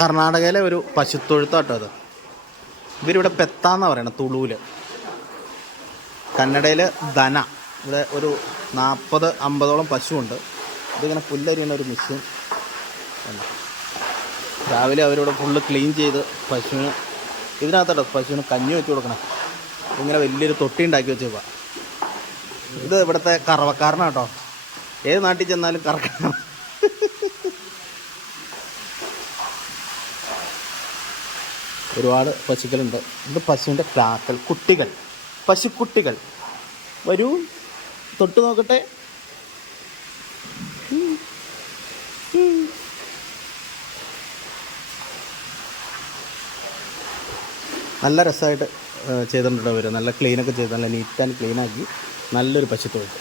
കർണാടകയിലെ ഒരു പശുത്തൊഴുത്താട്ടോ അത്. ഇവരിവിടെ പെത്താന്നാണ് പറയണത് തുളുവിൽ കന്നഡയിൽ ധന. ഇവിടെ ഒരു നാൽപ്പത് അമ്പതോളം പശുവുണ്ട്. ഇതിങ്ങനെ പുല്ലരിയുന്ന ഒരു മിഷ്യൻ? രാവിലെ അവരിവിടെ ഫുള്ള് ക്ലീൻ ചെയ്ത് പശുവിന് ഇതിനകത്തോട്ടോ പശുവിന് കഞ്ഞി വെച്ച് കൊടുക്കണം. ഇങ്ങനെ വലിയൊരു തൊട്ടി ഉണ്ടാക്കി വെച്ചേക്കുക ഇത് ഇവിടുത്തെ കറവക്കാരനാട്ടോ. ഏത് നാട്ടിൽ ചെന്നാലും കറക്കണം ഒരുപാട് പശുക്കളുണ്ട്. ഇത് പശുവിന്റെ ക്ലാക്കൾ കുട്ടികൾ പശുക്കുട്ടികൾ. വരൂ തൊട്ട് നോക്കട്ടെ. നല്ല രസമായിട്ട് ചെയ്തിട്ടുണ്ട് അവർ നല്ല ക്ലീനൊക്കെ ചെയ്ത് നല്ല നീറ്റ് ആൻഡ് ക്ലീനാക്കി നല്ലൊരു പശുത്തൊഴുത്ത്.